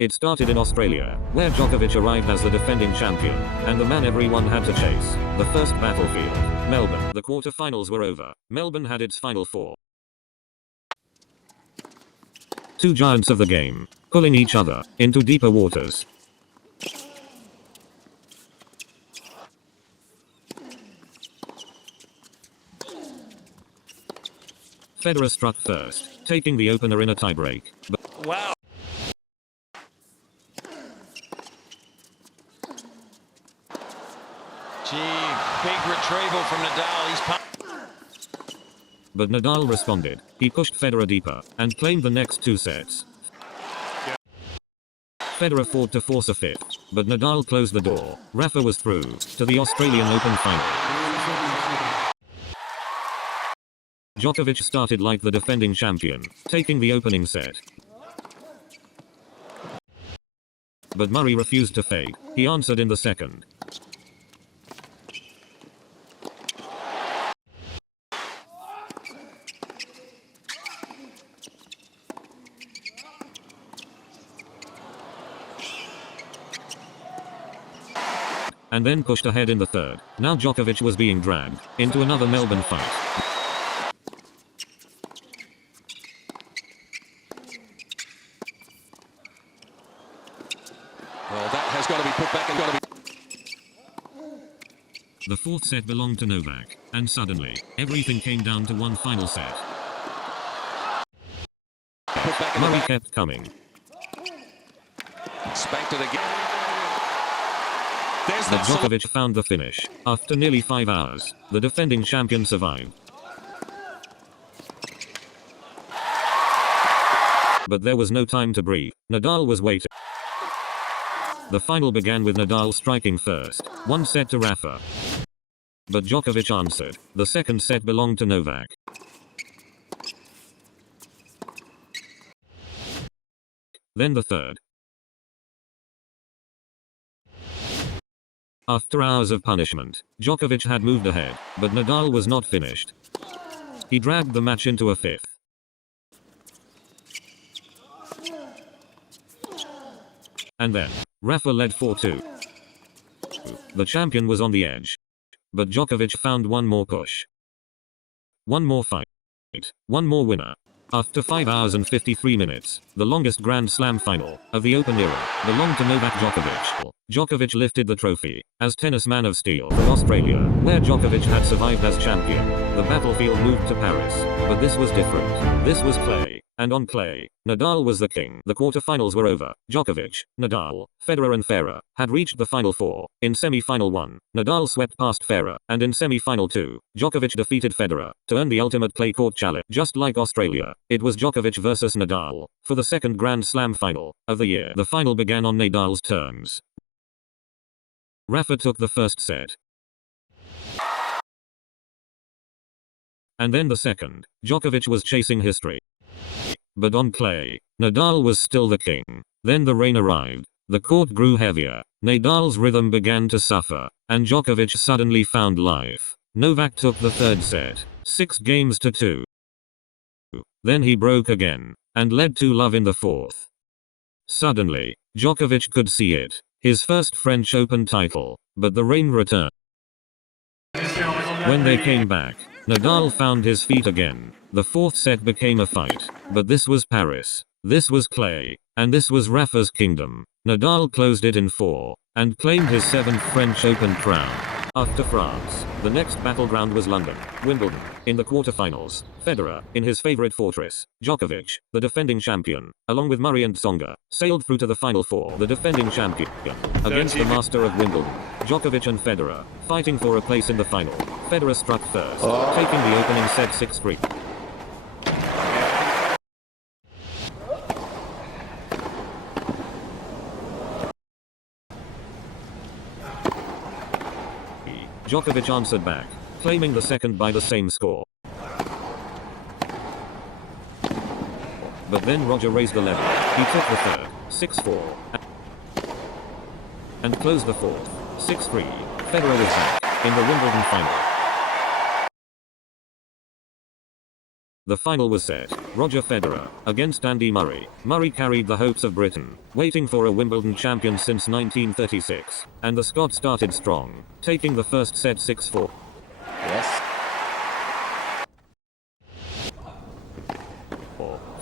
It started in Australia, where Djokovic arrived as the defending champion, and the man everyone had to chase. The first battlefield, Melbourne. The quarter-finals were over. Melbourne had its final four. Two giants of the game, pulling each other into deeper waters. Federer struck first, taking the opener in a tiebreak. Wow. Big retrieval from Nadal. But Nadal responded. He pushed Federer deeper and claimed the next two sets. Federer fought to force a fifth, but Nadal closed the door. Rafa was through to the Australian Open final. Djokovic started like the defending champion, taking the opening set. But Murray refused to fade. He answered in the second. And then pushed ahead in the third. Now Djokovic was being dragged into another Melbourne fight. Well, that has got to be put back and got to be... The fourth set belonged to Novak, and suddenly, everything came down to one final set. Murray kept coming. Spanked it again. But Djokovic found the finish. After nearly 5 hours, the defending champion survived. But there was no time to breathe. Nadal was waiting. The final began with Nadal striking first, one set to Rafa. But Djokovic answered. The second set belonged to Novak. Then the third. After hours of punishment, Djokovic had moved ahead, but Nadal was not finished. He dragged the match into a fifth. And then, Rafa led 4-2. The champion was on the edge. But Djokovic found one more push. One more fight. One more winner. After 5 hours and 53 minutes, the longest Grand Slam final of the Open era belonged to Novak Djokovic. Djokovic lifted the trophy as tennis man of steel from Australia, where Djokovic had survived as champion. The battlefield moved to Paris, but this was different. This was clay, and on clay, Nadal was the king. The quarterfinals were over. Djokovic, Nadal, Federer and Federer had reached the final four. In semi-final 1, Nadal swept past Federer, and in semi-final 2, Djokovic defeated Federer to earn the ultimate clay court challenge. Just like Australia, it was Djokovic versus Nadal for the second Grand Slam final of the year. The final began on Nadal's terms. Rafa took the first set. And then the second. Djokovic was chasing history. But on clay, Nadal was still the king. Then the rain arrived. The court grew heavier. Nadal's rhythm began to suffer, and Djokovic suddenly found life. Novak took the third set, 6-2. Then he broke again, and led 2-love in the fourth. Suddenly, Djokovic could see it. His first French Open title, but the rain returned. When they came back, Nadal found his feet again. The fourth set became a fight, but this was Paris. This was clay, and this was Rafa's kingdom. Nadal closed it in 4, and claimed his 7th French Open crown. After France, the next battleground was London, Wimbledon. In the quarterfinals, Federer, in his favorite fortress, Djokovic, the defending champion, along with Murray and Tsonga, sailed through to the final four. The defending champion, against the master of Wimbledon, Djokovic and Federer, fighting for a place in the final. Federer struck first, taking the opening set 6-3. Djokovic answered back, claiming the second by the same score. But then Roger raised the level. He took the third, 6-4, and closed the fourth, 6-3. Federer was back in the Wimbledon final. The final was set. Roger Federer against Andy Murray. Murray carried the hopes of Britain, waiting for a Wimbledon champion since 1936, and the Scot started strong, taking the first set 6-4. Yes.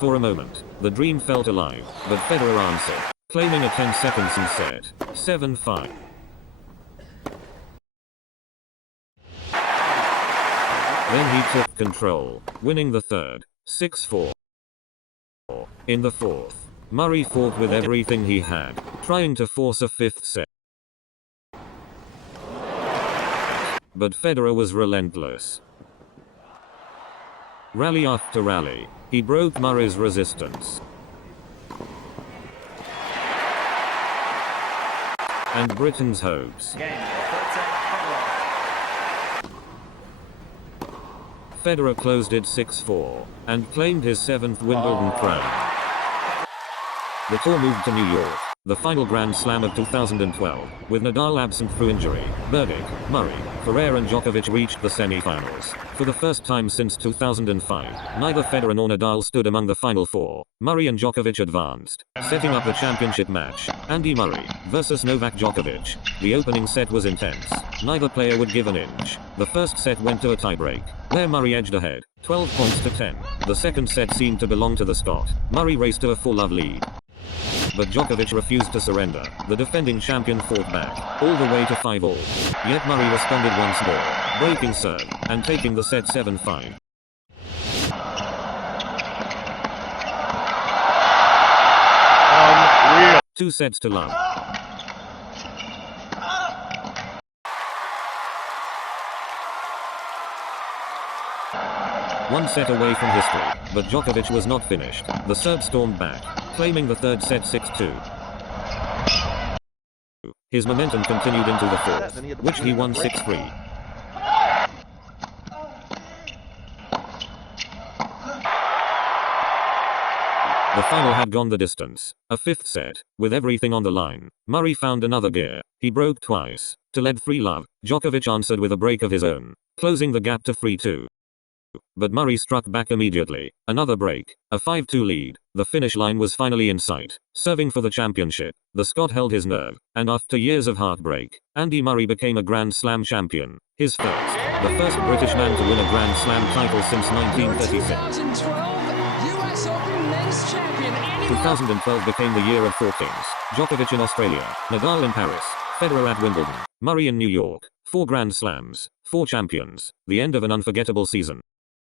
For a moment, the dream felt alive, but Federer answered, claiming a 10 seconds and set 7-5. Then he took control, winning the third 6-4. In the fourth, Murray fought with everything he had, trying to force a fifth set. But Federer was relentless. Rally after rally, he broke Murray's resistance. And Britain's hopes. Federer closed it 6-4, and claimed his 7th Wimbledon crown. The tour moved to New York, the final Grand Slam of 2012, with Nadal absent through injury. Verdict: Murray, Federer and Djokovic reached the semi-finals. For the first time since 2005, neither Federer nor Nadal stood among the final four. Murray and Djokovic advanced, setting up the championship match. Andy Murray versus Novak Djokovic. The opening set was intense. Neither player would give an inch. The first set went to a tiebreak, where Murray edged ahead, 12 points to 10. The second set seemed to belong to the Scot. Murray raced to a full-love lead, but Djokovic refused to surrender. The defending champion fought back, all the way to 5-all. Yet Murray responded once more, breaking serve, and taking the set 7-5. Unreal. 2 sets to love. One set away from history, but Djokovic was not finished. The Serb stormed back, claiming the third set 6-2. His momentum continued into the fourth, which he won 6-3. The final had gone the distance. A fifth set, with everything on the line. Murray found another gear. He broke twice, to lead 3-love. Djokovic answered with a break of his own, closing the gap to 3-2. But Murray struck back immediately. Another break, a 5-2 lead. The finish line was finally in sight. Serving for the championship, the Scot held his nerve, and after years of heartbreak, Andy Murray became a Grand Slam champion. His first, the first British man to win a Grand Slam title since 1936. 2012 became the year of 4 kings. Djokovic in Australia, Nadal in Paris, Federer at Wimbledon, Murray in New York. 4 Grand Slams, 4 champions. The end of an unforgettable season.